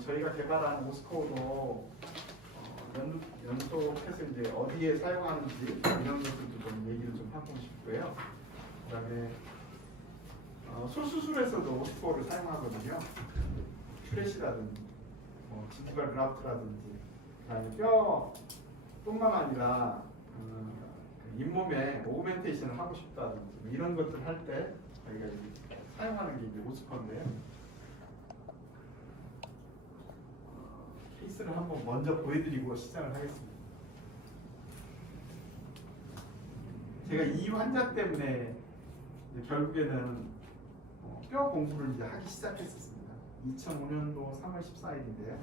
저희가 개발한 오스코어도 연속해서 이제 어디에 사용하는지 이런 것들도 좀 얘기를 좀 하고 싶고요. 그다음에 솔수술에서도 오스코어를 사용하거든요. 큐렛이라든지 진티발 그라프트라든지 그다음에 뼈뿐만 아니라 잇몸에 오그멘테이션을 하고 싶다든지 이런 것들 할 때 저희가 사용하는 게 이제 오스코어인데요. 케이스를 한번 먼저 보여드리고 시작을 하겠습니다. 제가 이 환자 때문에 이제 결국에는 뼈 공부를 이제 하기 시작했었습니다. 2005년도 3월 14일인데요.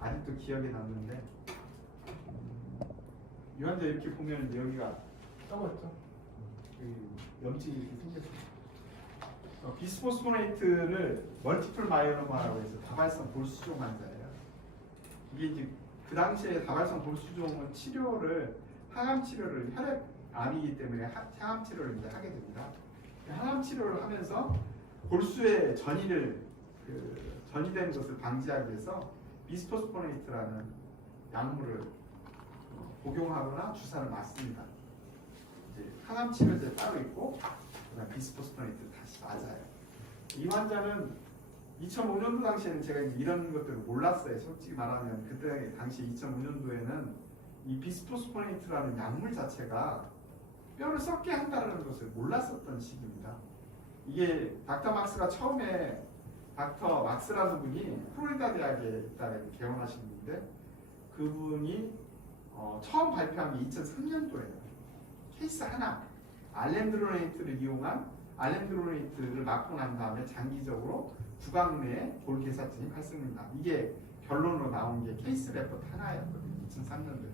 아직도 기억에 남는데 이 환자 이렇게 보면 이제 여기가 떠봤죠? 염증이 이렇게 생겼어요. 비스포스포네이트를 멀티플 마이오노마라고 해서 다발성 볼수종 환자예요. 이게 이제 그 당시에 다발성 볼수종은 치료를 항암 치료를 혈액암이기 때문에 항암 치료를 이제 하게 됩니다. 항암 치료를 하면서 골수의 전이된 것을 방지하기 위해서 비스포스포네이트라는 약물을 복용하거나 주사를 맞습니다. 이제 항암 치료제 따로 있고 그다음 비스포스포네이트 다시 맞아요. 이 환자는 2005년도 당시에는 제가 이런 것들을 몰랐어요. 솔직히 말하면 그때 당시 2005년도에는 이 비스포스포네이트라는 약물 자체가 뼈를 썩게 한다는 것을 몰랐었던 시기입니다. 이게 닥터 막스가 처음에 닥터 막스라는 분이 플로리다 대학에 있다가 개원하신 분인데 그분이 처음 발표한 게 2003년도예요. 케이스 하나 알렌드로네이트를 이용한 알렌드로네이트를 맞고 난 다음에 장기적으로 구강 내에 골개사증이 발생합니다. 이게 결론으로 나온 게 케이스 레포트 하나였거든요. 2003년도에.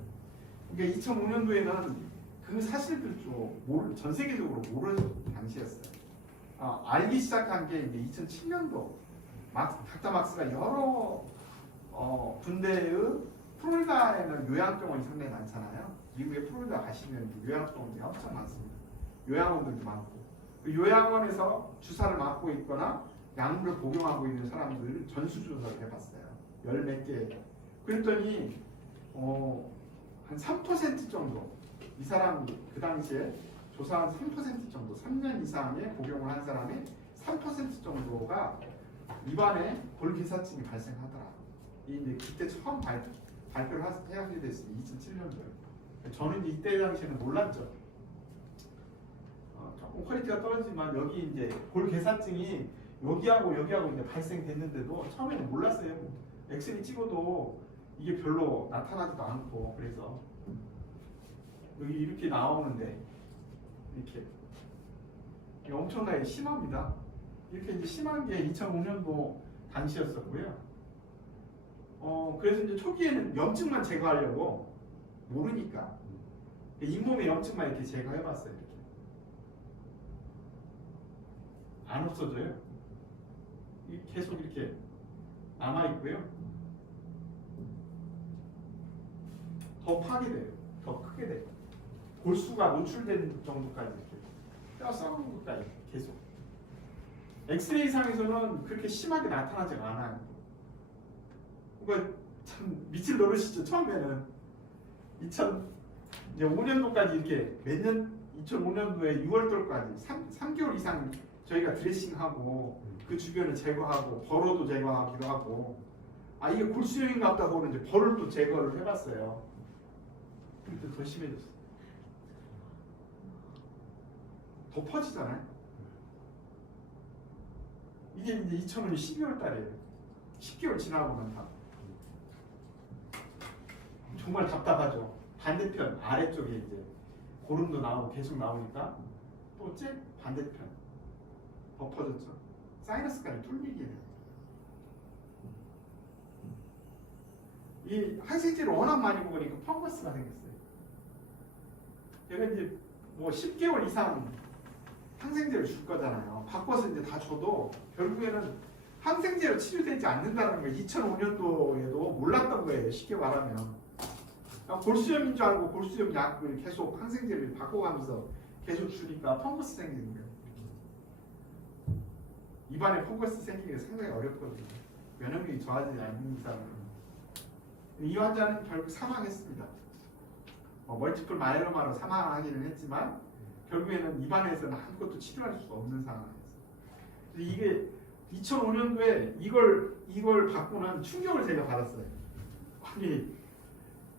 그러니까 2005년도에는 그 사실들도 전 세계적으로 모르는 당시였어요. 알기 시작한 게 이제 2007년도 닥터 막스가 여러 군대의 플로리다에는 요양병원이 상당히 많잖아요. 미국의 플로리다 가시면 요양병원이 엄청 많습니다. 요양원들도 많고 그 요양원에서 주사를 맞고 있거나 약물을 복용하고 있는 사람들을 전수조사를 해봤어요. 열 몇 개. 그랬더니 한 3% 정도 이 사람 그 당시에 조사한 3% 정도 3년 이상의 복용을 한 사람의 3% 정도가 입안에 골개사증이 발생하더라. 이제 그때 처음 발표를 하게 됐습니다. 2007년도에. 저는 이때 당시에는 몰랐죠. 조금 퀄리티가 떨어지지만 여기 이제 골개사증이 여기하고 이제 발생됐는데도 처음에는 몰랐어요. 엑스레이 찍어도 이게 별로 나타나지도 않고 그래서 여기 이렇게 나오는데 이렇게 엄청나게 심합니다. 이렇게 이제 심한 게 2005년도 당시였었고요. 그래서 이제 초기에는 염증만 제거하려고 모르니까 잇몸에 염증만 이렇게 제거해봤어요. 이렇게 안 없어져요. 계속 이렇게 남아 있고요. 더 파괴돼요. 더 크게 돼요. 골수가 노출되는 정도까지 이렇게 뼈 썩는 것까지 계속. 엑스레이 상에서는 그렇게 심하게 나타나지가 않아요. 그러니까 참 미칠 노릇이죠. 처음에는 2005년도까지 이렇게 매년 2005년도에 6월달까지 3개월 이상 저희가 드레싱하고 그 주변을 제거하고 벌어도 제거하기도 하고 이게 골수염인 것 같다고 하는 이제 벌을 또 제거를 해봤어요. 근데 더 심해졌어요. 더 퍼지잖아요. 이게 이제 2005년 12월 달이에요. 10개월 지나고 난 다음. 정말 답답하죠. 반대편 아래쪽에 이제 고름도 나오고 계속 나오니까 또 반대편 더 퍼졌죠. 사이너스까지 뚫리게 돼요. 이 항생제를 워낙 많이 먹으니까 펑거스가 생겼어요. 얘가 이제 뭐 10개월 이상 항생제를 줄 거잖아요. 바꿔서 이제 다 줘도 결국에는 항생제로 치료되지 않는다는 걸 2005년도에도 몰랐던 거예요. 쉽게 말하면. 골수염인 줄 알고 골수염 약을 계속 항생제를 바꿔가면서 계속 주니까 펑거스 생기는 거예요. 입안에 펑거스 생기는 게 상당히 어렵거든요. 면역력이 좋아지지 않는 이상은 이 환자는 결국 사망했습니다. 멀티플 마이로마로 사망하기는 했지만 결국에는 입안에서는 아무것도 치료할 수가 없는 상황이었어요. 이게 2005년도에 이걸 받고는 충격을 제가 받았어요. 아니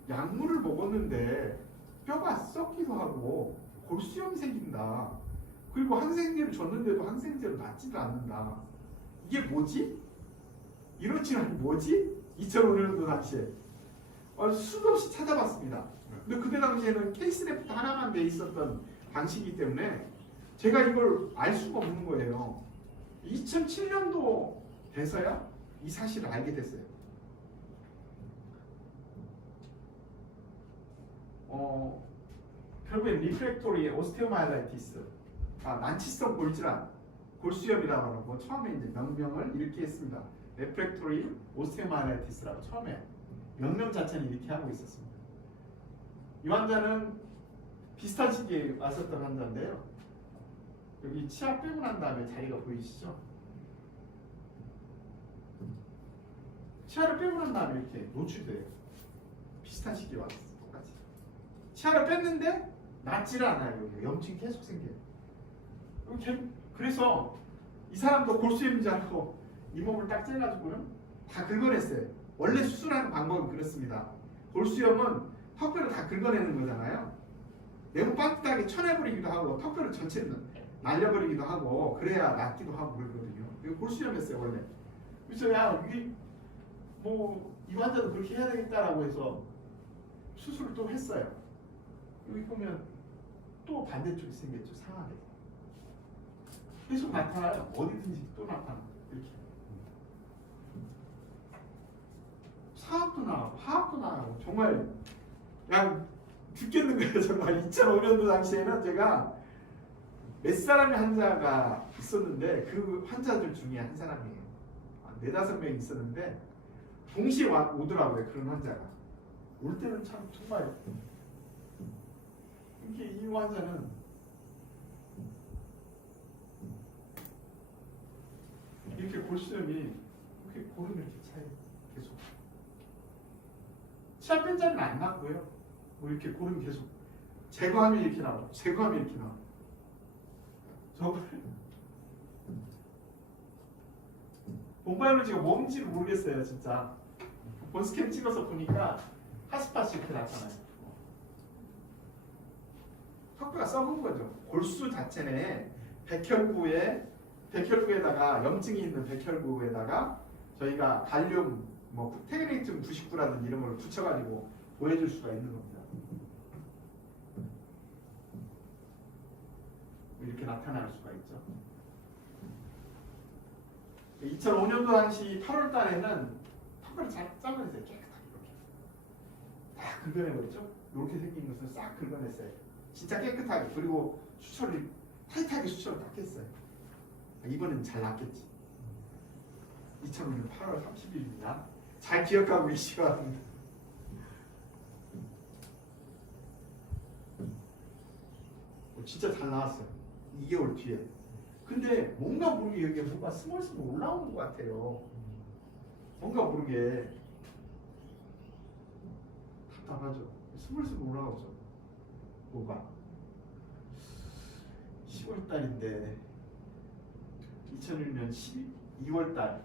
약물을 먹었는데 뼈가 썩기도 하고 골수염이 생긴다. 그리고 항생제를 줬는데도 항생제로 낫지도 않는다. 이게 뭐지? 이런 질환이 뭐지? 2005년도 당시에 수도 없이 찾아봤습니다. 근데 그때 당시에는 케이스레프트 하나만 돼 있었던 방식이기 때문에 제가 이걸 알 수가 없는 거예요. 2007년도 돼서야 이 사실을 알게 됐어요. 결국엔 리프렉토리 오스테오마일라이티스, 난치성 골질환, 골수염이라고 하고 처음에 이제 명명을 이렇게 했습니다. 리프렉토리 오스테오마일라이티스라고 처음에 명명 자체는 이렇게 하고 있었습니다. 이 환자는 비슷한 시기에 왔었던 환자인데요. 여기 치아 빼고 난 다음에 자리가 보이시죠? 치아를 빼고 난 다음에 이렇게 노출돼요. 비슷한 시기에 왔어요. 똑같이. 치아를 뺐는데 낫지를 않아요. 여기 염증이 계속 생겨요. 그래서 이 사람도 골수염인지 알고 잇몸을 딱 째가지고는 다 긁어냈어요. 원래 수술하는 방법은 그렇습니다. 골수염은 턱뼈를 다 긁어내는 거잖아요. 내부 반듯하게 쳐내버리기도 하고 턱뼈를 전체를 날려버리기도 하고 그래야 낫기도 하고 그러거든요. 이거 골수염이었어요 원래. 그래서 야 이게 이 환자도 그렇게 해야 되겠다라고 해서 수술을 또 했어요. 여기 보면 또 반대쪽이 생겼죠. 상하게. 계속 나타나요. 어디든지 또 나타나. 이렇게. 사학도 나가고 하학도 나가고 정말 그냥 죽겠는 거예요. 정말 2005년도 당시에는 제가 몇 사람의 환자가 있었는데 그 환자들 중에 한 사람이에요. 4-5명 있었는데 동시에 오더라고요. 그런 환자가. 올 때는 참 정말 이게 이 환자는 이렇게 골수염이 이렇게 고름이 이렇게 차요. 계속. 치아 뺀 자리는 안 났고요. 이렇게 고름이 계속 제거하면 이렇게 나오고 제거하면 이렇게 나오고 정말 본바이올로지가 뭔지를 모르겠어요. 진짜 본스캔 찍어서 보니까 하스파스 이렇게 나타나요. 턱뼈가 썩은 거죠. 골수 자체는 백혈구에다가 염증이 있는 백혈구에다가 저희가 갈륨, 테그네이tum 99라든지 이런 걸 붙여가지고 보여줄 수가 있는 겁니다. 이렇게 나타날 수가 있죠. 2005년도 당시 8월 달에는 턱을 잘라냈어요. 깨끗하게 이렇게. 딱 긁어내버렸죠. 이렇게 생긴 것을 싹 긁어냈어요. 진짜 깨끗하게. 그리고 수철을 타이트하게 수철을 딱 했어요. 이번엔 잘 낫겠지. 2005년 8월 30일입니다. 잘 기억하고 계시기 바랍니다. 진짜 잘 나왔어요. 2개월 뒤에. 근데 뭔가 모르게 여기에 뭔가 스멀스멀 올라오는 것 같아요. 뭔가 모르게 답답하죠. 스멀스멀 올라오죠. 뭐가 10월달인데 2001년 2월달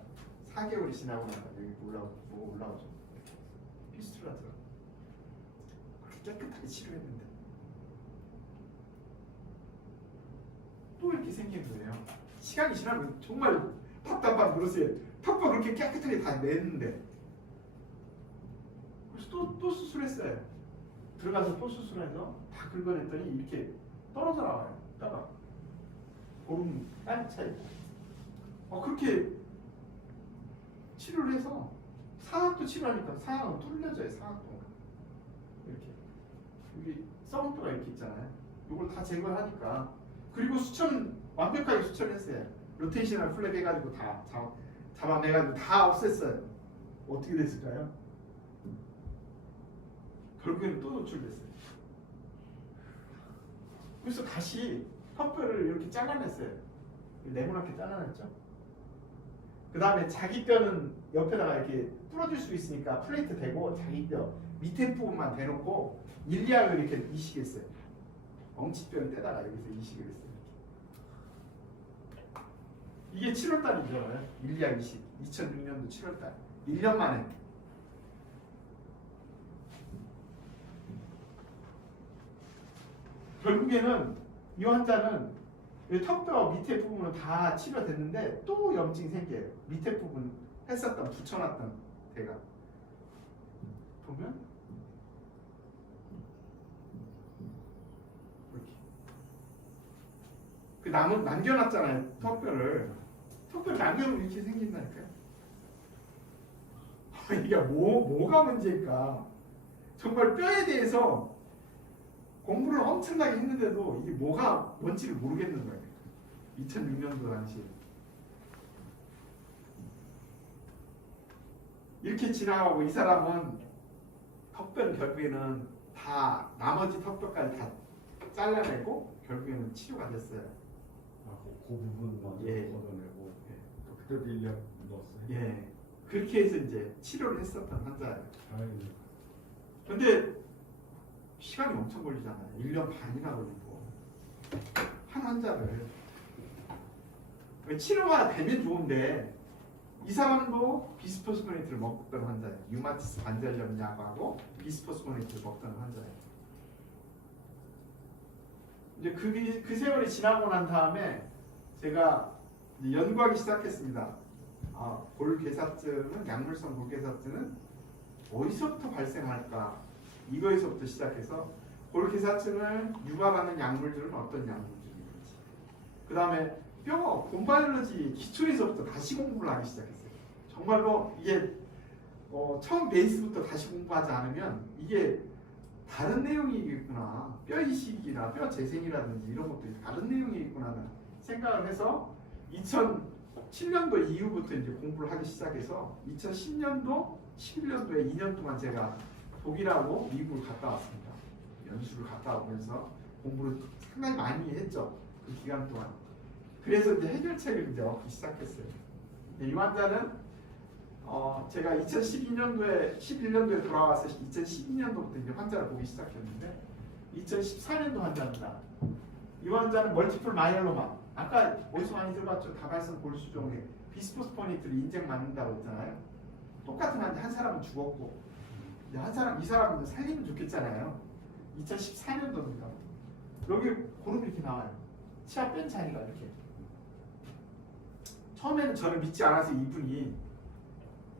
4개월이 지나고 나서 여기 올라오죠. 피스툴라더라고요. 그렇게 깨끗하게 치료했는데 또 이렇게 생긴 거예요. 시간이 지나면 정말 답답한 그릇에 턱뼈 그렇게 깨끗하게 다 냈는데 그래서 또 수술했어요. 들어가서 또 수술해서 다 긁어냈더니 이렇게 떨어져 나와요. 뼈가 고름 딱 차있고 그렇게 치료를 해서 상악도 치료하니까 상악은 뚫려져요. 상악도 이렇게 여기 썩은 뼈가 이렇게 있잖아요. 이걸 다 제거하니까 그리고 완벽하게 수천했어요. 로테이셔널 플랩 해가지고 다 잡아내가지고 다 없앴어요. 어떻게 됐을까요? 결국에는 또 노출됐어요. 그래서 다시 턱뼈를 이렇게 잘라냈어요. 네모나게 잘라냈죠. 그 다음에 자기 뼈는 옆에다가 이렇게 뚫어줄 수 있으니까 플레이트 대고 자기 뼈 밑에 부분만 대놓고 일리약을 이렇게 이식했어요. 엉치뼈를 떼다가 여기서 이식을 했어요. 이게 7월달이죠. 일리약 이식. 2006년도 7월달. 1년 만에. 결국에는 이 환자는 턱뼈 밑에 부분은 다 치료됐는데 또 염증이 생겨요. 밑에 부분 했었던 붙여놨던 데가 보면 이렇게 그 남겨놨잖아요. 턱뼈를 남겨놓으면 이렇게 생긴다니까요. 이게 뭐가 문제일까? 정말 뼈에 대해서 공부를 엄청나게 했는데도 이게 뭐가 뭔지를 모르겠는 거예요. 2006년도 당시에. 이렇게 지나가고 이 사람은 턱뼈는 결국에는 다 나머지 턱뼈까지 다 잘라내고 결국에는 치료가 됐어요. 아, 그 부분만 예. 걷어내고 예. 또 그때도 인력 넣었어요. 예. 그렇게 해서 이제 치료를 했었던 환자예요. 다행이네요. 근데 시간이 엄청 걸리잖아요. 1년 반이나 걸리고 한 환자를 치료가 되면 좋은데 이 사람도 비스포스포네이트를 먹던 환자예요. 유마티스 관절염 약하고 비스포스포네이트를 먹던 환자예요. 이제 그 세월이 지나고 난 다음에 제가 이제 연구하기 시작했습니다. 골괴사증은 약물성 골괴사증은 어디서부터 발생할까? 이거에서부터 시작해서 골괴사증을 유발하는 약물들은 어떤 약물들인지, 그 다음에 뼈 곰바이올로지 기초에서부터 다시 공부를 하기 시작했어요. 정말로 이게 처음 베이스부터 다시 공부하지 않으면 이게 다른 내용이겠구나, 뼈 이식이나 뼈 재생이라든지 이런 것들이 다른 내용이겠구나 생각을 해서 2007년도 이후부터 이제 공부를 하기 시작해서 2010년도, 11년도에 2년 동안 제가 독일하고 미국을 갔다 왔습니다. 연수를 갔다 오면서 공부를 상당히 많이 했죠. 그 기간 동안. 그래서 이제 해결책을 이제 얻기 시작했어요. 이 환자는 제가 2012년도에 11년도에 돌아와서 2012년도부터 이제 환자를 보기 시작했는데 2014년도 환자입니다. 이 환자는 멀티플 마이엘로마. 아까 어디서 많이 들어봤죠? 다발성 골수종에 비스포스포니트를 인젝 맞는다고 했잖아요. 똑같은 환자 한 사람은 죽었고 이 사람은 살리면 좋겠잖아요. 2014년도입니다. 여기 고름이 이렇게 나와요. 치아 뺀 차이가 이렇게. 처음에는 저를 믿지 않아서 이분이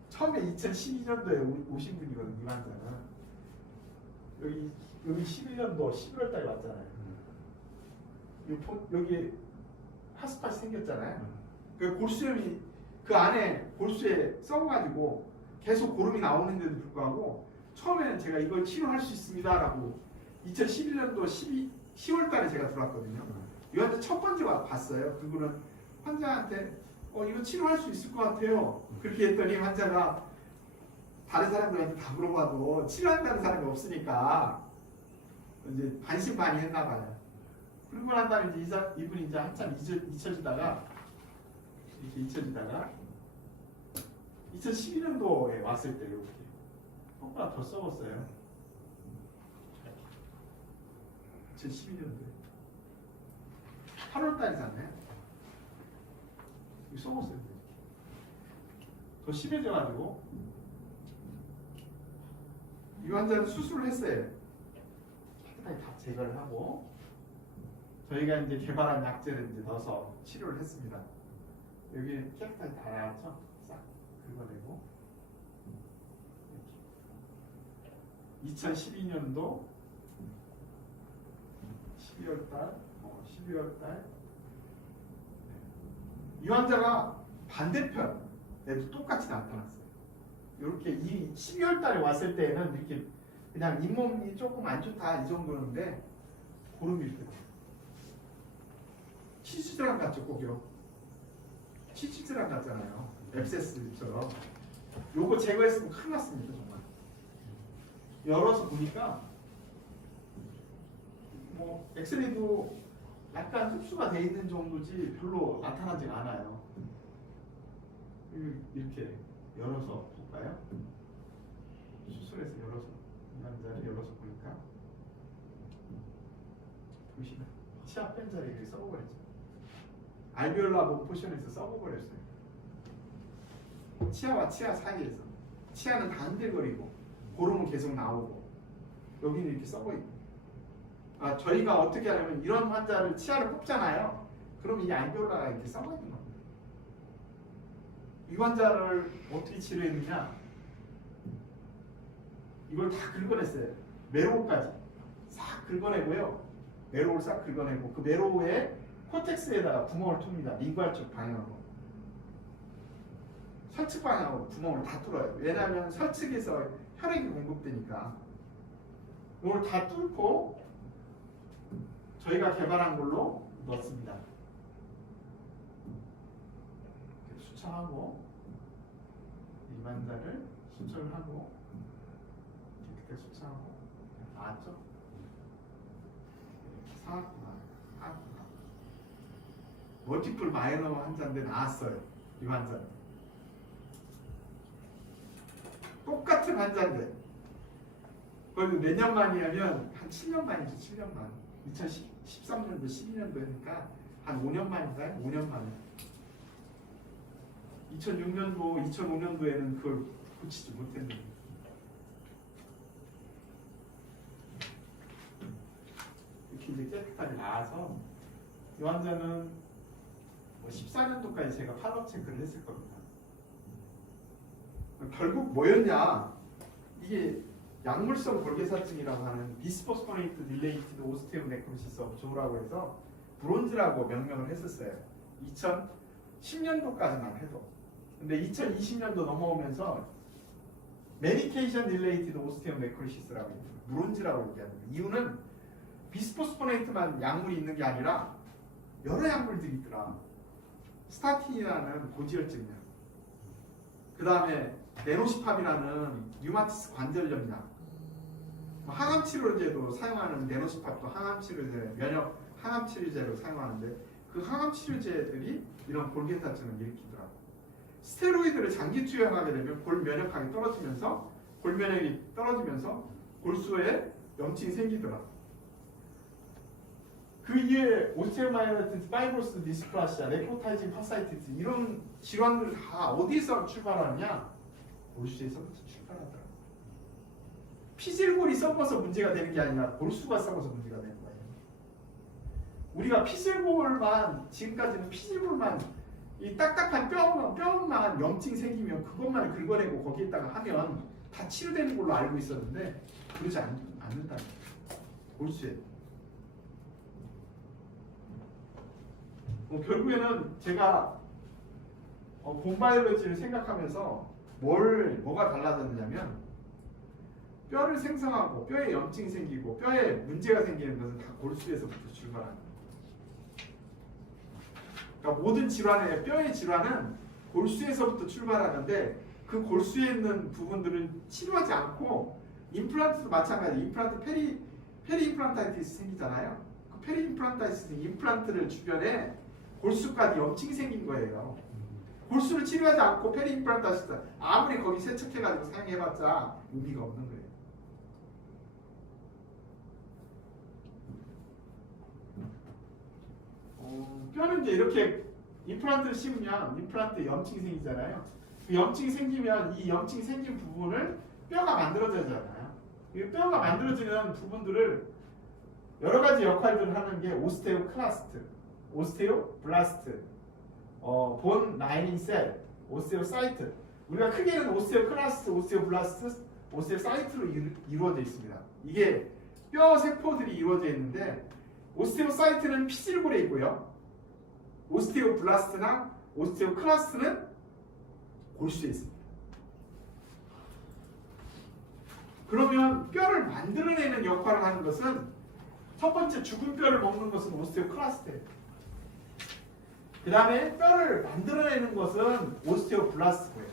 처음에 2012년도에 오신 분이거든요. 이 환자는 여기 11년도 11월달에 왔잖아요. 여기 핫스팟이 생겼잖아요. 그 골수염이 그 안에 골수에 썩어가지고 계속 고름이 나오는데도 불구하고 처음에는 제가 이걸 치료할 수 있습니다라고 2011년도 10월달에 제가 들어왔거든요. 이 환자 첫 번째 봤어요. 그분은 환자한테 이거 치료할 수 있을 것 같아요. 그렇게 했더니 환자가 다른 사람들한테 다 물어봐도 치료한다는 사람이 없으니까 이제 반신반의했나 봐요. 그러고 난 다음에 이제 이분이 이제 한참 잊혀지다가 2012년도에 왔을 때 이렇게 턱보다 더 썩었어요. 2012년도에 8월달이잖아요. 썩었어요. 더 심해져가지고 이 환자는 수술을 했어요. 깨끗하게 다 제거를 하고 저희가 이제 개발한 약제를 이제 넣어서 치료를 했습니다. 여기 깨끗하게 다 나왔죠? 싹 긁어내고 2012년도 12월달 이 환자가 반대편에도 똑같이 나타났어요. 이렇게 이 12월달에 왔을 때는 이렇게 그냥 잇몸이 조금 안 좋다 이 정도였는데 고름이 이렇게 나요. 치즈드람 같죠, 꼭요. 치즈드람 같잖아요. 앱세스처럼. 요거 제거했으면 큰일 났습니다, 정말. 열어서 보니까 뭐 엑스레이도 약간 흡수가 돼 있는 정도지 별로 나타나지 않아요. 이렇게 열어서 볼까요? 수술해서 열어서 이 환자를 열어서 보니까 보시면 치아 뺀 자리를 썩어버렸죠. 알비올라 본 포션에서 썩어버렸어요. 치아와 치아 사이에서 치아는 다 흔들거리고 고름은 계속 나오고 여기는 이렇게 썩어있고 저희가 어떻게 하냐면 이런 환자를 치아를 뽑잖아요. 그럼 이 알비올라가 이렇게 썩어있는 겁니다. 이 환자를 어떻게 치료했느냐, 이걸 다 긁어냈어요. 메로우까지 싹 긁어내고요. 메로우를 싹 긁어내고 그 메로우에 코텍스에다가 구멍을 툽니다. 링구알 쪽 방향으로. 설측 방향으로 구멍을 다 뚫어요. 왜냐하면 설측에서 혈액이 공급되니까. 이걸 다 뚫고 저희가 개발한 걸로 넣습니다. 수청하고 이 환자를 수술을 하고 그때 수청하고 나왔죠? 사왔구나. 멀티플 마이너 환자인데 나왔어요. 이 환자는 똑같은 환자인데 거의 몇 년 만이냐면 한 7년 만이죠. 7년 만. 2013년도 12년도니까 한 5년 만인가요? 5년 만에 2006년도 2005년도에는 그걸 고치지 못했는데 이렇게 이제 깨끗하게 나와서 이 환자는 14년도까지 제가 팔로업 체크를 했을 겁니다. 결국 뭐였냐, 이게 약물성 골개사증이라고 하는 비스포스포네이트 딜레이티드 오스테오네크로시스 오브 조라고 해서 브론즈라고 명명을 했었어요. 2010년도까지만 해도. 근데 2020년도 넘어오면서 메디케이션 딜레이티드 오스테오네크로시스라고 해요. 브론즈라고 얘기합니다. 이유는 비스포스포네이트만 약물이 있는 게 아니라 여러 약물들이 있더라. 스타틴이라는 고지혈증약, 그 다음에 네노시팝이라는 류마티스 관절염약, 항암 치료제도 사용하는 네노시팝도 항암 치료제, 면역 항암 치료제로 사용하는데 그 항암 치료제들이 이런 골개사증을 일으키더라고. 스테로이드를 장기 투여하게 되면 골 면역학이 떨어지면서 골 면역이 떨어지면서 골수에 염증이 생기더라고. 그 이후에 오스테오마이로티스, 파이브로스 디스플라시아, 레포타이징 파사이티스 이런 질환들 다 어디서 출발하느냐? 골수에서부터 출발하더라고. 피질골이 썩어서 문제가 되는 게 아니라 골수가 썩어서 문제가 되는 거예요. 우리가 피질골만, 지금까지는 피질골만, 이 딱딱한 뼈만 염증 생기면 그것만 긁어내고 거기에다가 하면 다 치료되는 걸로 알고 있었는데 그러지 않는다는 거예요. 골수에. 결국에는 제가 본바이올로지를 생각하면서 뭐가 달라졌냐면 뼈를 생성하고 뼈에 염증이 생기고 뼈에 문제가 생기는 것은 다 골수에서부터 출발하는 거예요. 그러니까 모든 질환의 뼈의 질환은 골수에서부터 출발하는데 그 골수에 있는 부분들은 치료하지 않고 임플란트도 마찬가지. 임플란트 페리 임플란타이티스 생기잖아요. 그 페리 임플란타이티스 임플란트를 주변에 골수까지 염증이 생긴 거예요. 골수를 치료하지 않고 페리 임플란타이티스 아무리 거기 세척해가지고 사용해봤자 의미가 없는 거예요. 뼈는 이제 이렇게 임플란트를 씌우면 임플란트에 염증이 생기잖아요. 그 염증이 생기면 이 염증이 생긴 부분을 뼈가 만들어지잖아요. 이 뼈가 만들어지는 부분들을 여러 가지 역할들을 하는 게 오스테오클라스트, 오스테오블라스트, 본 라이닝 셀, 오스테오사이트. 우리가 크게는 오스테오클라스트, 오스테오블라스트, 오스테오사이트로 이루어져 있습니다. 이게 뼈 세포들이 이루어져 있는데 오스테오사이트는 피질골에 있고요. 오스테오블라스트나 오스테오클라스트는 골수에 있습니다. 그러면 뼈를 만들어내는 역할을 하는 것은 첫 번째 죽은 뼈를 먹는 것은 오스테오클라스트예요. 그 다음에 뼈를 만들어내는 것은 오스테오블라스트고요.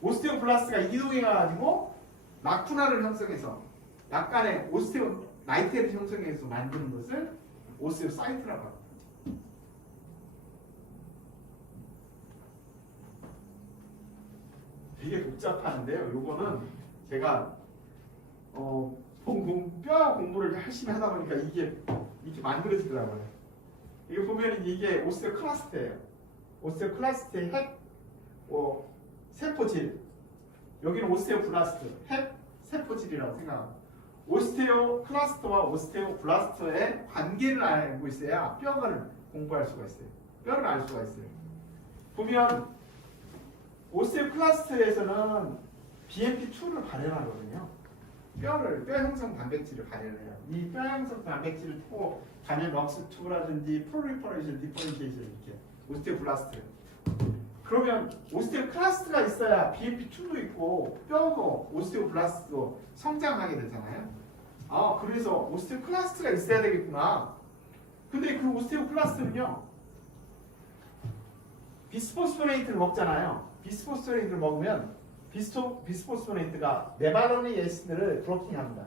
오스테오블라스트가 이동해가지고 라쿠나를 형성해서 약간의 오스테오나이트를 형성해서 만드는 것을 오스테오사이트라고 합니다. 되게 복잡한데요. 요거는 제가 뼈 공부를 열심히 하다 보니까 이게 이렇게 만들어지더라고요. 이거 보면 이게 오스테오클라스트예요. 오스테오클라스트의 핵, 세포질. 여기는 오스테오블라스트, 핵 세포질이라고 생각합니다. 오스테오클라스트와 오스테오블라스트의 관계를 알고 있어야 뼈를 공부할 수가 있어요. 뼈를 알 수가 있어요. 보면 오스테오클라스트에서는 BMP2를 발현하거든요. 뼈 형성 단백질을 발현해요. 이 뼈 형성 단백질을 타고 가면 럭스2라든지 프로리퍼레이션, 디퍼런시에이션 이렇게 오스테오블라스트. 그러면 오스테오클라스트가 있어야 BMP2도 있고 뼈도 오스테오블라스트도 성장하게 되잖아요. 그래서 오스테오클라스트가 있어야 되겠구나. 근데 그 오스테오클라스트는요, 비스포스포네이트를 먹잖아요. 비스포스포네이트를 먹으면 비스포스포네이트가 메바로닉 애시드를 브로킹합니다.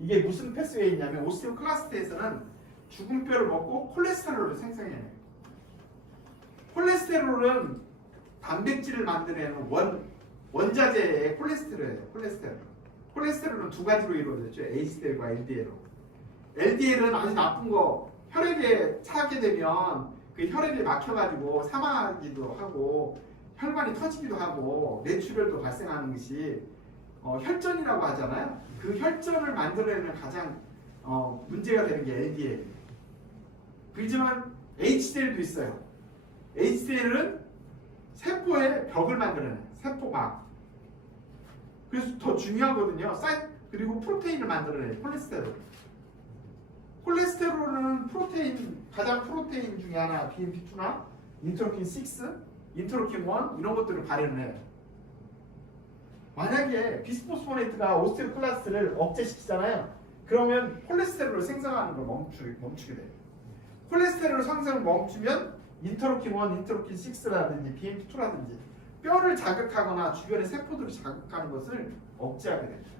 이게 무슨 패스웨이냐면 오스테오클라스트에서는 죽은 뼈를 먹고 콜레스테롤을 생성해요. 콜레스테롤은 단백질을 만드는 원자재의 콜레스테롤이에요. 콜레스테롤은 두 가지로 이루어졌죠. HDL과 LDL로. LDL은 아주 나쁜 거, 혈액에 차게 되면 그 혈액이 막혀가지고 사망하기도 하고 혈관이 터지기도 하고 뇌출혈도 발생하는 것이 혈전이라고 하잖아요. 그 혈전을 만들어내는 가장 문제가 되는 게 LDL. 그렇지만 HDL도 있어요. HDL은 세포의 벽을 만들어내요. 세포막. 그래서 더 중요하거든요. 그리고 프로테인을 만들어내요. 콜레스테롤은 가장 프로테인 중에 하나, BMP2나 인터로킨 6, 인터로킨 1 이런 것들을 발현해요. 만약에 비스포스포네이트가 오스테오클라스트를 억제시키잖아요. 그러면 콜레스테롤을 생성하는 걸 멈추게 돼요. 콜레스테롤 생성을 멈추면 인터로킨 1, 인터로킨 6라든지 BMP2라든지 뼈를 자극하거나 주변의 세포들을 자극하는 것을 억제하게 됩니다.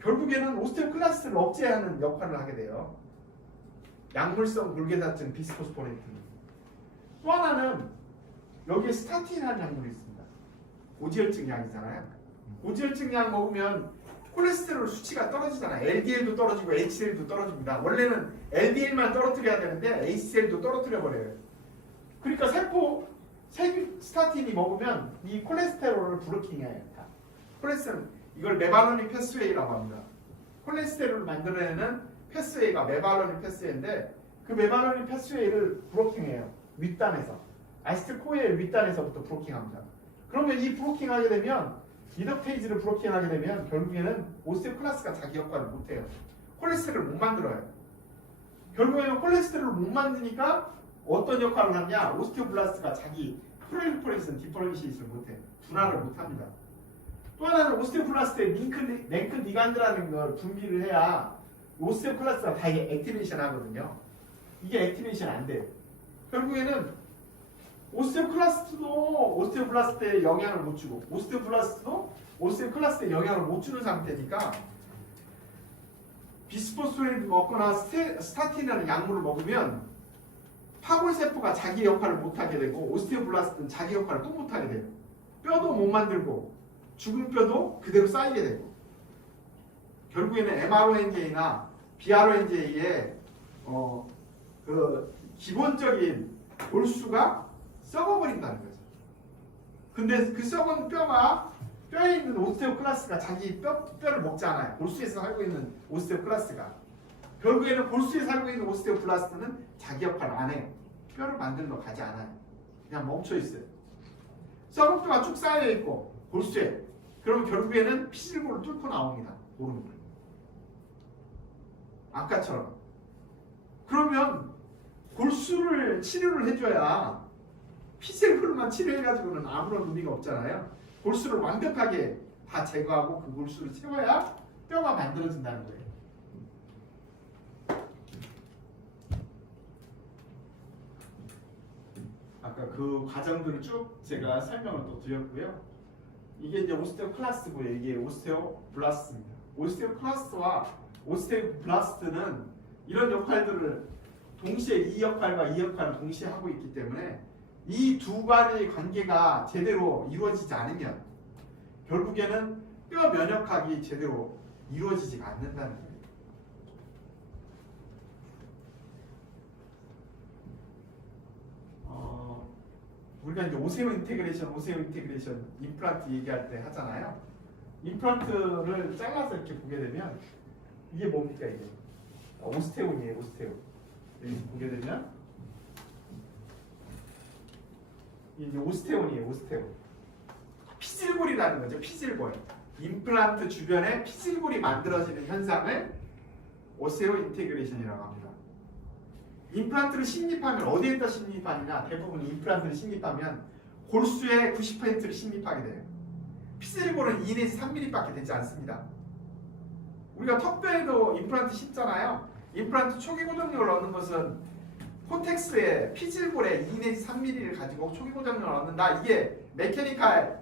결국에는 오스테오클라스트를 억제하는 역할을 하게 돼요. 약물성 골계사증 비스포스포네이트는. 또 하나는 여기에 스타틴이라는 약물이 있습니다. 고지혈증 약이잖아요. 고지혈증 약 먹으면 콜레스테롤 수치가 떨어지잖아요. LDL도 떨어지고 HDL도 떨어집니다. 원래는 LDL만 떨어뜨려야 되는데 HDL도 떨어뜨려 버려요. 그러니까 스타틴이 먹으면 이 콜레스테롤을 브로킹해요. 이걸 메바로닉 패스웨이라고 합니다. 콜레스테롤을 만들어내는 패스웨이가 메바로닉 패스웨이인데 그 메바로닉 패스웨이를 브로킹해요. 윗단에서. 아시틸코의 윗단에서부터 브로킹합니다. 그러면 이 브로킹하게 되면 리덕페이지를 브로킹하게 되면 결국에는 오스테오클라스가 자기 역할을 못해요. 콜레스테롤을 못 만들어요. 결국에는 콜레스테롤을 못 만드니까 어떤 역할을 하냐? 오스테오블라스트가 자기 프로리퍼레이션, 디퍼런시에이션을 못해요. 분할을 못합니다. 또 하나는 오스테오블라스트의 랭크 리간드라는 걸 분비를 해야 오스테오클라스가 다 액티베이션 하거든요. 이게 액티베이션 안 돼요. 결국에는 오스테오클라스트도 오스테오블라스트에 영향을 못 주고 오스테오블라스트도 오스테오클라스트에 영향을 못 주는 상태니까 비스포스포네이트 먹거나 스타틴이라는 약물을 먹으면 파골세포가 자기 역할을 못하게 되고 오스테오블라스트는 자기 역할을 또 못하게 돼요. 뼈도 못 만들고 죽은 뼈도 그대로 쌓이게 되고 결국에는 mRNA나 BRNA의 그 기본적인 골수가 썩어버린다는 거죠. 근데 그 썩은 뼈에 있는 오스테오클라스가 자기 뼈를 먹지 않아요. 골수에서 살고 있는 오스테오클라스가. 결국에는 골수에 살고 있는 오스테오블라스트는 자기 역할을 안 해요. 뼈를 만들러 가지 않아요. 그냥 멈춰 있어요. 썩은 뼈가 쭉 쌓여 있고 골수에. 그럼 결국에는 피질골을 뚫고 나옵니다. 모르는 거예요. 아까처럼. 그러면 골수를 치료를 해줘야 피질골만 치료해가지고는 아무런 의미가 없잖아요. 골수를 완벽하게 다 제거하고 그 골수를 채워야 뼈가 만들어진다는 거예요. 아까 그 과정들을 쭉 제가 설명을 또 드렸고요. 이게 이제 오스테오클라스고요. 이게 오스테오블라스트입니다. 오스테오클라스트와 오스테오블라스트는 이런 역할들을 동시에 이 역할과 이 역할을 동시에 하고 있기 때문에 이 두 가지의 관계가 제대로 이루어지지 않으면 결국에는 뼈 면역학이 제대로 이루어지지가 않는다는 거예요. 우리가 이제 오세오 인테그레이션, 임플란트 얘기할 때 하잖아요. 임플란트를 잘라서 이렇게 보게 되면 이게 뭡니까 이게? 오스테온이에요, 오스테온. 여기 보게 되면 이게 오스테온이에요, 오스테온. 피질골이라는 거죠, 피질골. 임플란트 주변에 피질골이 만들어지는 현상을 오세오 인테그레이션이라고 합니다. 임플란트를 식립하면 어디에다 식립하느냐? 대부분 임플란트를 식립하면 골수의 90%를 식립하게 돼요. 피질골은 2 내지 3mm밖에 되지 않습니다. 우리가 턱뼈에도 임플란트 심잖아요. 임플란트 초기 고정력을 얻는 것은 코텍스의 피질골에 2 내지 3mm를 가지고 초기 고정력을 얻는다. 이게 메케니컬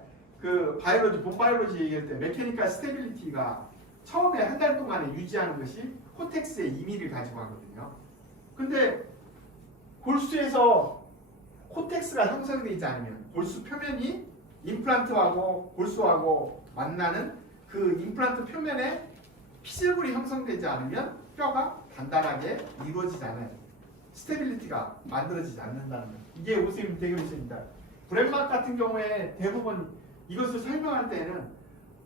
바이올로지, 본 바이올로지 얘기할 때 메케니컬 스테빌리티가 처음에 한 달 동안에 유지하는 것이 코텍스의 2mm를 가지고 하거든요. 근데 골수에서 코텍스가 형성되지 않으면 골수 표면이 임플란트하고 골수하고 만나는 그 임플란트 표면에 피질골이 형성되지 않으면 뼈가 단단하게 이루어지지 않아요. 스테빌리티가 만들어지지 않는다는 거예요. 이게 오세오 인테그레이션입니다. 브랜막 같은 경우에 대부분 이것을 설명할 때는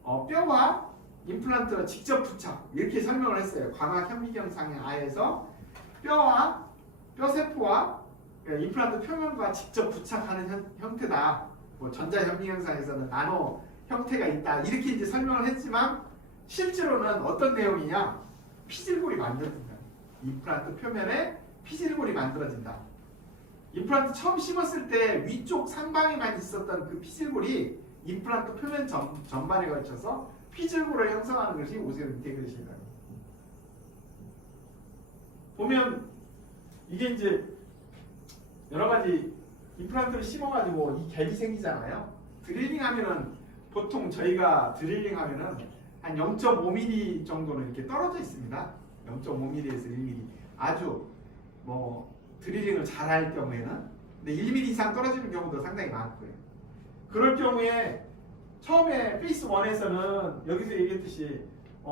뼈와 임플란트 직접 부착 이렇게 설명을 했어요. 광학 현미경상의 하에서 뼈와 뼈세포와 임플란트 표면과 직접 부착하는 형태다. 뭐 전자현미경상에서는 나노 형태가 있다. 이렇게 이제 설명을 했지만 실제로는 어떤 내용이냐? 피질골이 만들어진다. 임플란트 표면에 피질골이 만들어진다. 임플란트 처음 심었을 때 위쪽 상방에만 있었던 그 피질골이 임플란트 표면 전반에 걸쳐서 피질골을 형성하는 것이 오세오 인테그레이션이다. 보면 이게 이제 여러 가지 임플란트를 심어가지고 이 갭이 생기잖아요. 드릴링 하면은 보통 저희가 드릴링 하면은 한 0.5mm 정도는 이렇게 떨어져 있습니다. 0.5mm에서 1mm. 아주 뭐 드릴링을 잘 할 경우에는. 근데 1mm 이상 떨어지는 경우도 상당히 많고요. 그럴 경우에 처음에 페이스 1에서는 여기서 얘기했듯이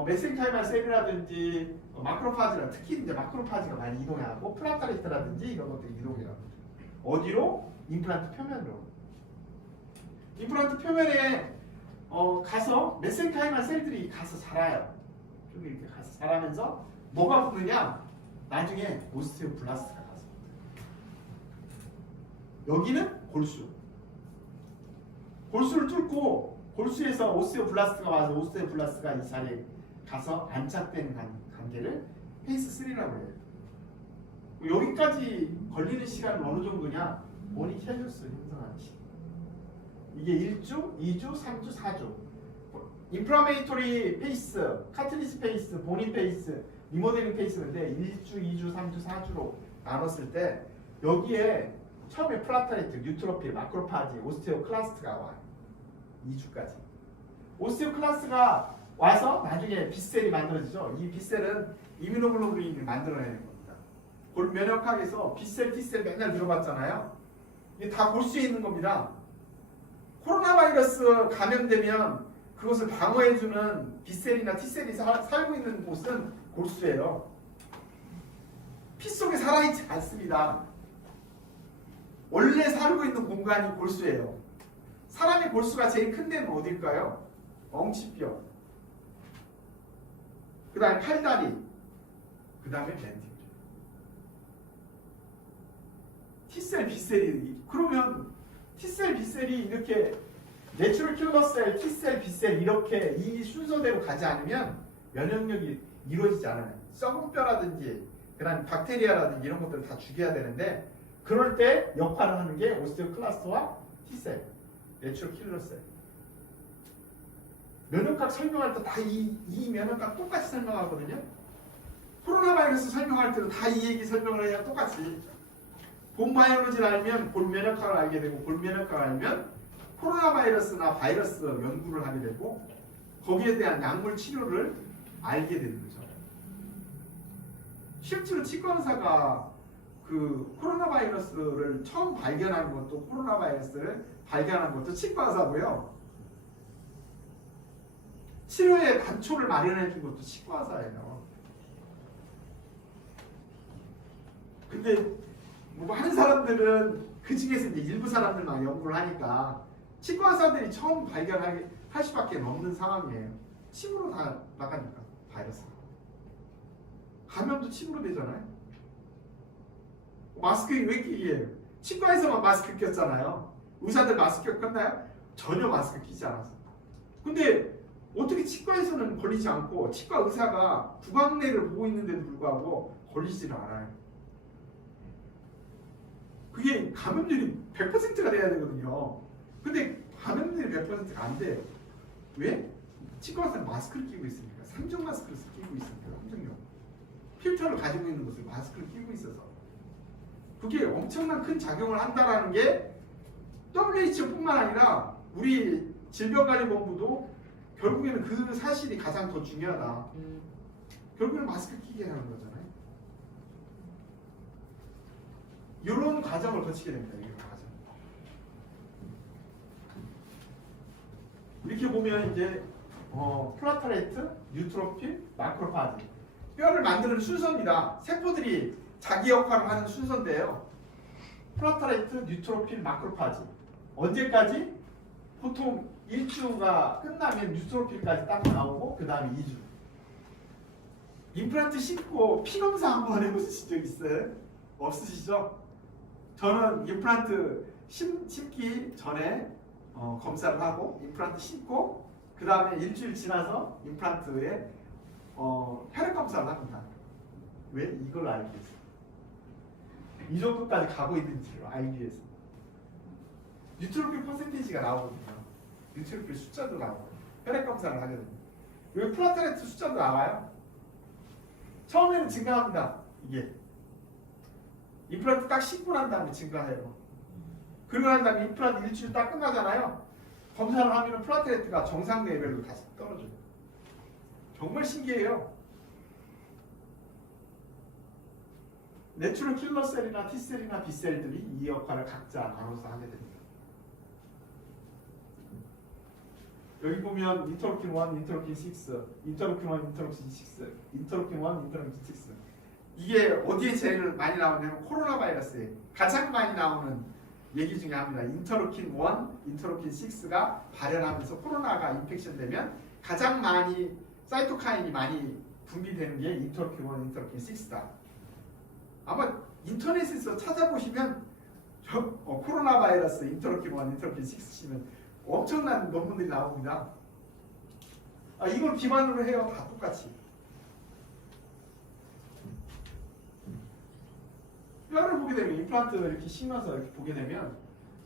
메센카이말 셀이라든지 마크로파지라 특히 이제 마크로파지가 많이 이동하고 플라타리트라든지 이런 것들이 이동해요. 어디로? 임플란트 표면으로. 임플란트 표면에 가서 메센카이말 셀들이 가서 자라요. 좀 이렇게 가서 자라면서 뭐가 붙느냐? 나중에 오스테오블라스트가 가서 여기는 골수. 골수를 뚫고 골수에서 오스테오블라스트가 와서 오스테오블라스트가 이 자리에 가서 안착되는 관계를 페이스 3라고 해요. 여기까지 걸리는 시간은 어느 정도냐? 모니켈루스 형성하는 시간. 이게 1주, 2주, 3주, 4주. 인플라메이토리 페이스, 카틀리스 페이스, 보니 페이스, 리모델링 페이스인데 1주, 2주, 3주, 4주로 나눴을 때 여기에 처음에 플라타리트, 뉴트로필, 마크로파지, 오스테오클라스트가 와요. 2주까지. 오스테오클라스트가 와서 나중에 B셀이 만들어지죠. 이 B셀은 이뮤노글로불린을 만들어내는 겁니다. 골 면역학에서 B셀, T셀 맨날 들어봤잖아요. 이게 다 골수에 있는 겁니다. 코로나 바이러스 감염되면 그것을 방어해주는 B셀이나 T셀이 살고 있는 곳은 골수예요. 피 속에 살아있지 않습니다. 원래 살고 있는 공간이 골수예요. 사람의 골수가 제일 큰 데는 어딜까요? 엉치뼈, 그 다음에 팔다리, 그 다음에 벤티클. T셀, B셀이 그러면 T셀, B셀이 이렇게 내추럴 킬러셀, T셀, B셀 이렇게 이 순서대로 가지 않으면 면역력이 이루어지지 않아요. 썩은 뼈라든지 그 다음에 박테리아라든지 이런 것들을 다 죽여야 되는데 그럴 때 역할을 하는 게 오스테오클라스트와 T셀, 내추럴 킬러셀. 면역학 설명할 때 다 이 면역학 똑같이 설명하거든요. 코로나 바이러스 설명할 때도 다 이 얘기 설명을 해야 똑같이. 본 바이올로지를 알면 본 면역학을 알게 되고 본 면역학을 알면 코로나 바이러스나 바이러스 연구를 하게 되고 거기에 대한 약물 치료를 알게 되는 거죠. 실제로 치과 의사가 그 코로나 바이러스를 처음 발견한 것도 치과 의사고요. 치료의 단초를 마련해 준 것도 치과의사예요. 근데 뭐 하는 사람들은 그 중에서 이제 일부 사람들만 연구를 하니까 치과 의사들이 처음 발견할 수밖에 없는 상황이에요. 침으로 다 나가니까 바이러스. 감염도 침으로 되잖아요. 마스크 왜 끼기예요? 치과에서만 마스크 꼈잖아요. 의사들 마스크 꼈나요? 전혀 마스크 끼지 않았어요. 근데 어떻게 치과에서는 걸리지 않고 치과 의사가 구강내를 보고 있는데도 불구하고 걸리지를 않아요. 그게 감염률이 100%가 돼야 되거든요. 근데 감염률이 100%가 안 돼요. 왜? 치과 의사는 마스크를 끼고 있으니까. 3종 마스크를 끼고 있으니까. 3종용. 필터를 가지고 있는 것을 마스크를 끼고 있어서. 그게 엄청난 큰 작용을 한다라는 게 WHO뿐만 아니라 우리 질병관리본부도 결국에는 그 사실이 가장 더 중요하다. 결국에는 마스크 끼게 하는 거잖아요. 이런 과정을 거치게 됩니다. 이런 과정. 이렇게 보면 이제 플라타레이트, 뉴트로필, 마크로파지 뼈를 만드는 순서입니다. 세포들이 자기 역할을 하는 순서인데요. 플라타레이트, 뉴트로필, 마크로파지 언제까지? 보통 1주가 끝나면 뉴트로필까지 딱 나오고 그 다음에 2주. 임플란트 심고 피 검사 한번 해보신 적 있어요? 없으시죠? 저는 임플란트 심기 전에 검사를 하고 임플란트 심고 그 다음에 일주일 지나서 임플란트에 혈액 검사를 합니다. 왜? 이걸 알기 위해서. 이 정도까지 가고 있는지를 알기 위해서. 뉴트로필 퍼센테이지가 나오거든요. 뉴트로필 숫자도 나오고 혈액 검사를 하거든요. 여기 플라타레트 숫자도 나와요. 처음에는 증가합니다. 이게 임플란트 딱 심고 난 다음에 증가해요. 그러고 난 다음에 임플란트 일주일 딱 끝나잖아요. 검사를 하면 플라타레트가 정상 레벨로 다시 떨어져요. 정말 신기해요. 내추럴 킬러 셀이나 T셀이나 B셀들이 이 역할을 각자 나눠서 하게 됩니다. 여기 보면 인터로킨 1, 인터로킨 6, 인터로킨 1, 인터로킨 6, 인터로킨 1, 인터로킨 6 이게 어디에 제일 많이 나오냐면 코로나 바이러스에 가장 많이 나오는 얘기 중에 하나입니다. 인터로킨 1, 인터로킨 6가 발현하면서 코로나가 인펙션 되면 가장 많이 사이토카인이 많이 분비되는 게 인터로킨 1, 인터로킨 6다. 아마 인터넷에서 찾아보시면 코로나 바이러스 인터로킨 1, 인터로킨 6 치면 엄청난 논문들이 나옵니다. 이걸 기반으로 해요. 다 똑같이. 뼈를 보게 되면 임플란트 이렇게 심어서 이렇게 보게 되면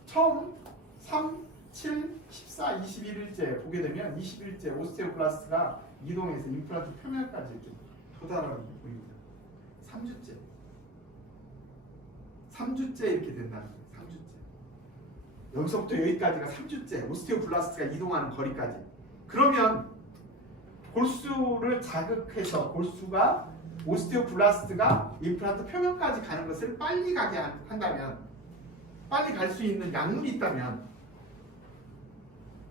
처음 3, 7, 14, 21일째 보게 되면 21일째 오스테오블라스트가 이동해서 임플란트 표면까지 이렇게 도달하는 게 보입니다. 3주째. 3주째 이렇게 된다는 거예요. 3주째. 여기서부터 여기까지가 3주째 오스테오블라스트가 이동하는 거리까지. 그러면 골수를 자극해서 골수가 오스테오블라스트가 임플란트 표면까지 가는 것을 빨리 가게 한다면, 빨리 갈 수 있는 약물이 있다면,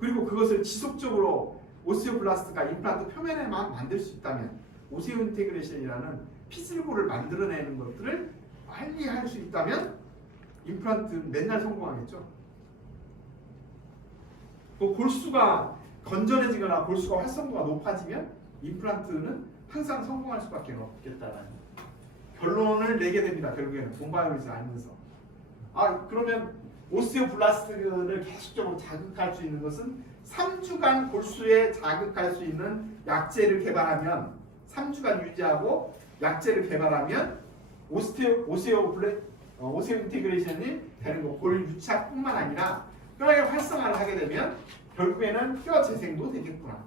그리고 그것을 지속적으로 오스테오블라스트가 임플란트 표면에만 만들 수 있다면, 오세오 인테그레이션이라는 피슬고를 만들어내는 것들을 빨리 할 수 있다면 임플란트는 맨날 성공하겠죠. 그 골수가 건전해지거나 골수가 활성도가 높아지면 임플란트는 항상 성공할 수밖에 없겠다라는 결론을 내게 됩니다. 결국에는 본바이오리즈 알면서 그러면 오스테오블라스트를 계속적으로 자극할 수 있는 것은 3주간 골수에 자극할 수 있는 약제를 개발하면 3주간 유지하고 약제를 개발하면 오세오 인테그레이션이 되는 거. 골 유착뿐만 아니라 뼈의 활성화를 하게 되면 결국에는 뼈 재생도 되겠구나.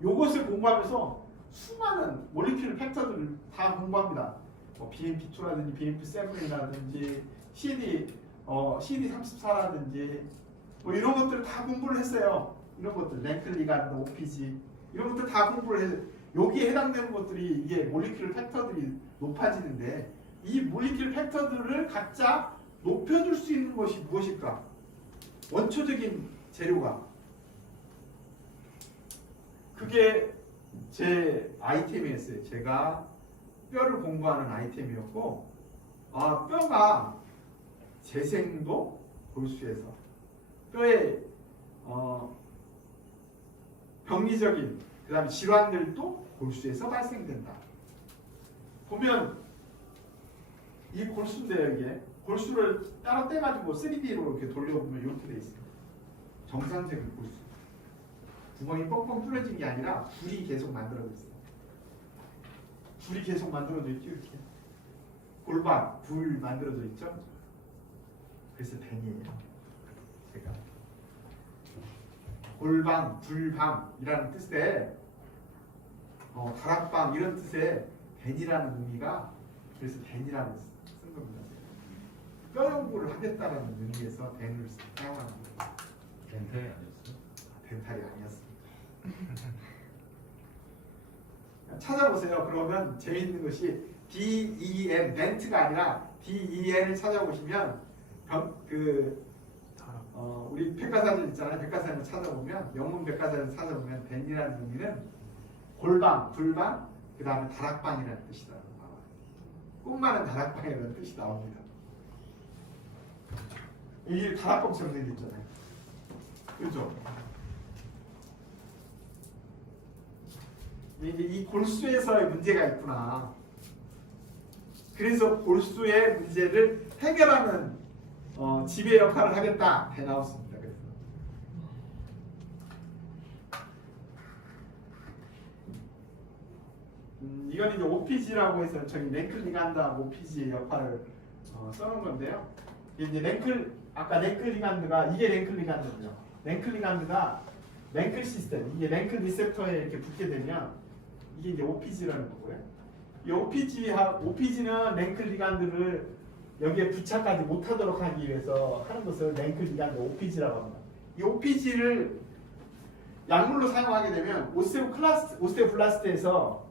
요것을 공부하면서 수많은 몰리큘 팩터들을 다 공부합니다. BMP2라든지 BMP7이라든지 CD34라든지 이런 것들을 다 공부를 했어요. 이런 것들 랭클리가드, OPG 이런 것들 다 공부를 해서 여기에 해당되는 것들이 이게 몰리큘 팩터들이 높아지는데 이 몰리큘 팩터들을 각자 높여줄 수 있는 것이 무엇일까? 원초적인 재료가 그게 제 아이템이었어요. 제가 뼈를 공부하는 아이템이었고, 뼈가 재생도 골수에서 뼈의 병리적인 그다음에 질환들도 골수에서 발생된다. 보면 이 골수인데요, 이게 골수를 따로 떼가지고 3D로 이렇게 돌려보면 이렇게 돼 있어요. 정상적인 골수. 구멍이 뻥뻥 뚫어진 게 아니라 줄이 계속 만들어져 있어요. 줄이 계속 만들어져 있죠, 이렇게. 골반, 불 만들어져 있죠. 그래서 벤이에요. 제가 골방, 불방이라는 뜻의 다락방 이런 뜻의 벤이라는 의미가 그래서 벤이라고 쓴 겁니다. 뼈 연구를 하겠다라는 의미에서 벤을 사용하는 거예요. 덴탈이 아니었어? 덴탈이 아니었습니다. 찾아보세요. 그러면 재밌는 것이 DEN, 덴트가 아니라 DEN을 찾아보시면 우리 백과사전 있잖아요. 백과사전 찾아보면 영문 백과사전 찾아보면 벤이라는 의미는 골방, 불방, 그 다음에 다락방이라는 뜻이 나와요. 꿈 많은 다락방이라는 뜻이 나옵니다. 이게 다락방처럼 생겼잖아요. 그렇죠? 이제 이 골수에서의 문제가 있구나. 그래서 골수의 문제를 해결하는 지배 역할을 하겠다 해 나왔습니다. 그래서 이건 이제 OPG라고 해서 저기 랭클리간드하 OPG의 역할을 써놓은 건데요. 이제 아까 랭클리간드가 이게 랭클리간드죠. 랭클리간드가 랭클 시스템, 이게 랭클 리셉터에 이렇게 붙게 되면 이게 이제 OPG라는 거고요. 이 OPG는 랭클 리간드를 여기에 부착하지 못하도록 하기 위해서 하는 것을 랭클 리간드 OPG라고 합니다. 이 OPG를 약물로 사용하게 되면 오스테오블라스트에서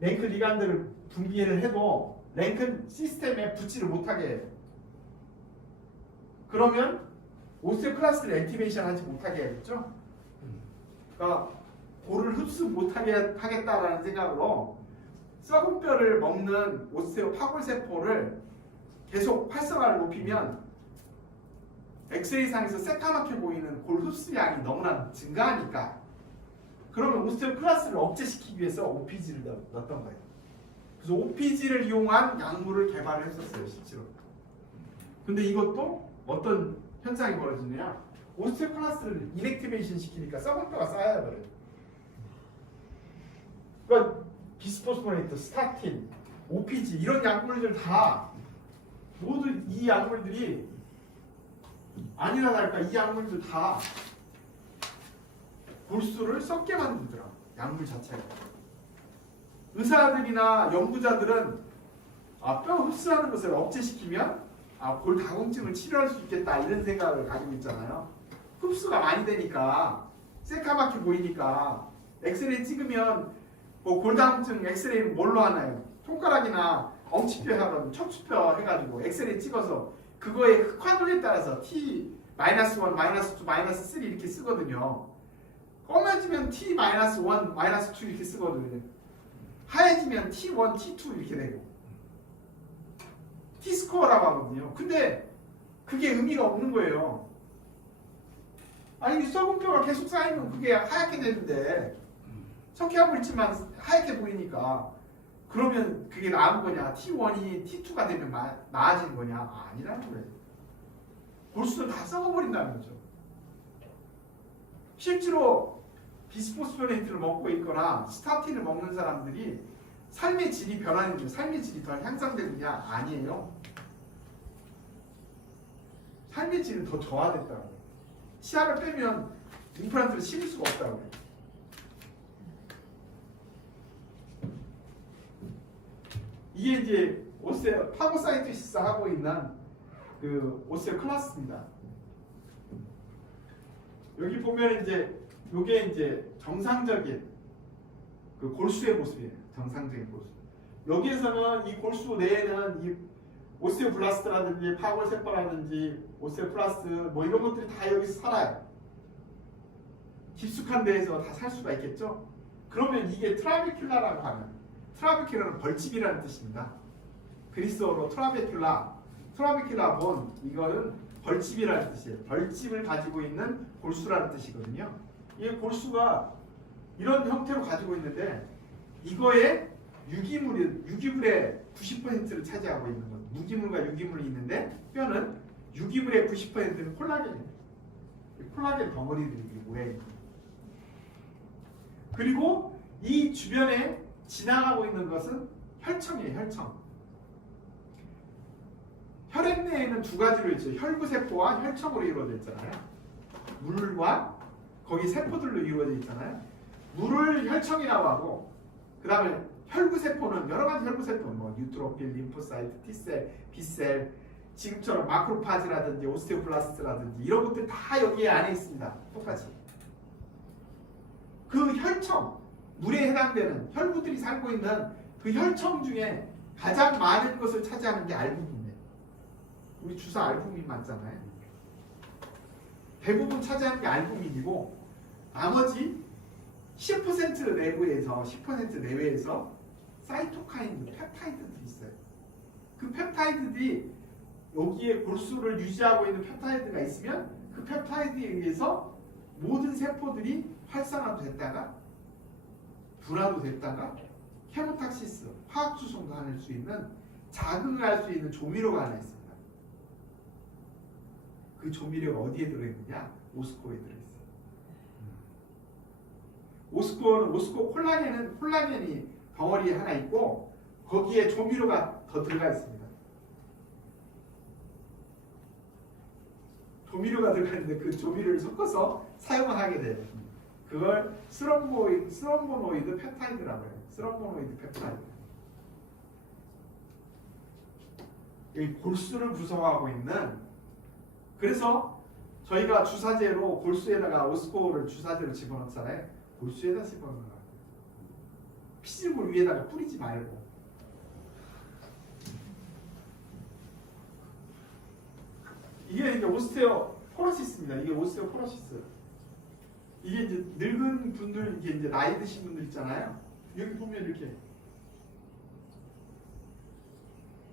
랭클 리간드를 분비를 해도 랭클 시스템에 붙지를 못하게 해요. 그러면 오스테오클라스트를 액티베이션 하지 못하게 해야겠죠? 그러니까 골을 흡수 못하게 하겠다라는 생각으로 썩은 뼈를 먹는 오스테오 파골세포를 계속 활성화를 높이면 엑스레이상에서 새까맣게 보이는 골 흡수량이 너무나 증가하니까 그러면 오스테오클라스를 억제시키기 위해서 OPG를 넣었던 거예요. 그래서 OPG를 이용한 약물을 개발을 했었어요, 실제로. 근데 이것도 어떤 현상이 벌어지느냐? 오스테오클라스를 인액티베이션 시키니까 썩은 뼈가 쌓여야 버려요. 그러니까 비스포스포네이트, 스타틴, OPG 이런 약물들 다 모두 이 약물들이 아니나 다를까 이 약물들 다 골수를 썩게 만들더라. 약물 자체가. 의사들이나 연구자들은 뼈 흡수하는 것을 억제시키면 골 다공증을 치료할 수 있겠다 이런 생각을 가지고 있잖아요. 흡수가 많이 되니까 새까맣게 보이니까 엑스레이 찍으면 뭐 골다공증 엑스레이를 뭘로 하나요? 손가락이나 엉치뼈 하든 척추뼈 해가지고 엑스레이 찍어서 그거의 흑화도에 따라서 T-1, -2, -3 이렇게 쓰거든요. 검어지면 T-1, -2 이렇게 쓰거든요. 하얘지면 T1, T2 이렇게 되고 T-스코어라고 하거든요. 근데 그게 의미가 없는 거예요. 아니 썩은 뼈가 계속 쌓이면 그게 하얗게 되는데 석회하고 있지만 하얗게 보이니까 그러면 그게 나은 거냐? T1이 T2가 되면 나아지는 거냐? 아니라는 거예요. 골수는 다 썩어버린다는 거죠. 실제로 비스포스포네이트를 먹고 있거나 스타틴을 먹는 사람들이 삶의 질이 변하는 게 삶의 질이 더 향상되느냐? 아니에요. 삶의 질은 더 저하됐다고 해요. 치아를 빼면 임플란트를 심을 수가 없다고 해요. 이게 이제 파고사이토시스 하고 있는 그 오스테오클라스입니다. 여기 보면 이제 요게 이제 정상적인 그 골수의 모습이에요. 정상적인 골수. 여기에서는 이 골수 내에는 이 오스테오블라스트라든지 파골세포라든지 오스테오플라스트 뭐 이런 것들이 다 여기서 살아요. 깊숙한 데에서 다 살 수가 있겠죠. 그러면 이게 트라베큘라라고 하는, 트라베큘라는 벌집이라는 뜻입니다. 그리스어로 트라베큘라 본, 이거는 벌집이라는 뜻이에요. 벌집을 가지고 있는 골수라는 뜻이거든요. 이 골수가 이런 형태로 가지고 있는데 이거에 유기물의 90%를 차지하고 있는 거예요. 무기물과 유기물이 있는데 뼈는 유기물의 90%는 콜라겐이에요. 콜라겐 덩어리들이 모양이에요. 그리고 이 주변에 지나가고 있는 것은 혈청이에요. 혈청. 혈액 내에는 두 가지로 있죠. 혈구세포와 혈청으로 이루어져 있잖아요. 물과 거기 세포들로 이루어져 있잖아요. 물을 혈청이라고 하고, 그 다음에 혈구세포는 여러 가지 혈구세포, 뭐 뉴트로필, 림포사이트, T셀, B셀, 지금처럼 마크로파지라든지 오스테오블라스트라든지 이런 것들 다 여기 안에 있습니다. 똑같이. 그 혈청, 물에 해당되는 혈구들이 살고 있는 그 혈청 중에 가장 많은 것을 차지하는 게 알부민이에요. 우리 주사 알부민 맞잖아요. 대부분 차지하는 게 알부민이고 나머지 10% 내부에서 10% 내외에서 사이토카인, 펩타이드들이 있어요. 그 펩타이드들이 여기에 골수를 유지하고 있는 펩타이드가 있으면 그 펩타이드에 의해서 모든 세포들이 활성화도 됐다가 불화도 됐다가 헤모탁시스, 화학수송도 할 수 있는 자극을 할 수 있는 조미료가 하나 있습니다. 그 조미료가 어디에 들어있느냐? 오스코에 들어있어요. 오스코 콜라겐이 덩어리에 하나 있고 거기에 조미료가 더 들어가 있습니다. 조미료가 들어가 있는데 그 조미료를 섞어서 사용을 하게 돼요. 그걸 스럼보노이드 펩타이드라고 해요. 스럼보노이드 펩타이드. 이 골수를 구성하고 있는, 그래서 저희가 주사제로 골수에다가 오스코를 주사제로 집어넣잖아요. 골수에다 집어넣어요. 피질물 위에다가 뿌리지 말고. 이게 이제 오스테오포로시스입니다. 이게 오스테오포로시스. 이게 이제 늙은 분들, 이게 이제 나이 드신 분들 있잖아요. 여기 보면 이렇게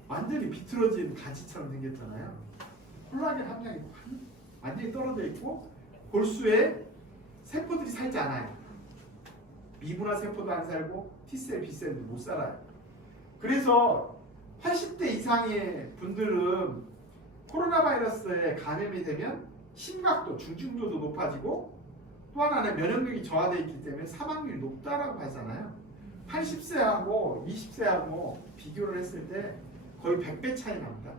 완전히 비틀어진 가지처럼 생겼잖아요. 콜라겐 함량이 완전히 떨어져 있고 골수에 세포들이 살지 않아요. 미분화 세포도 안 살고 T셀, B셀도 못 살아요. 그래서 80대 이상의 분들은 코로나 바이러스에 감염이 되면 심각도, 중증도도 높아지고 또 하나는 면역력이 저하되어 있기 때문에 사망률이 높다라고 하잖아요. 80세하고 20세하고 비교를 했을 때 거의 100배 차이 납니다.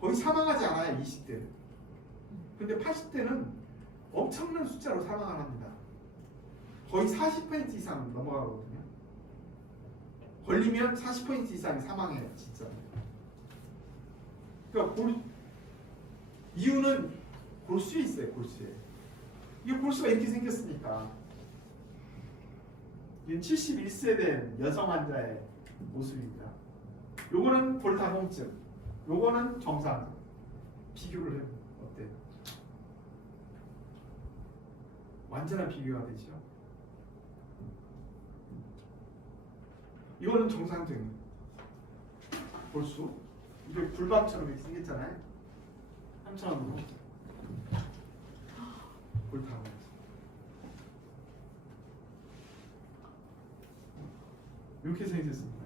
거의 사망하지 않아요, 20대는. 근데 80대는 엄청난 숫자로 사망을 합니다. 거의 40% 이상 넘어가거든요. 걸리면 40% 이상이 사망해요, 진짜. 그러니까 이유는 골수에 있어요, 골수에. 이게 골수가 이렇게 생겼으니까. 이건 71세 된 여성 환자의 모습입니다. 요거는 골다공증, 요거는 정상. 비교를 해보면 어때요? 완전한 비교가 되죠. 이거는 정상적인 골수. 이게 불밥처럼 이렇게 생겼잖아요. 3차원으로 골다공증. 이렇게 생겼습니다.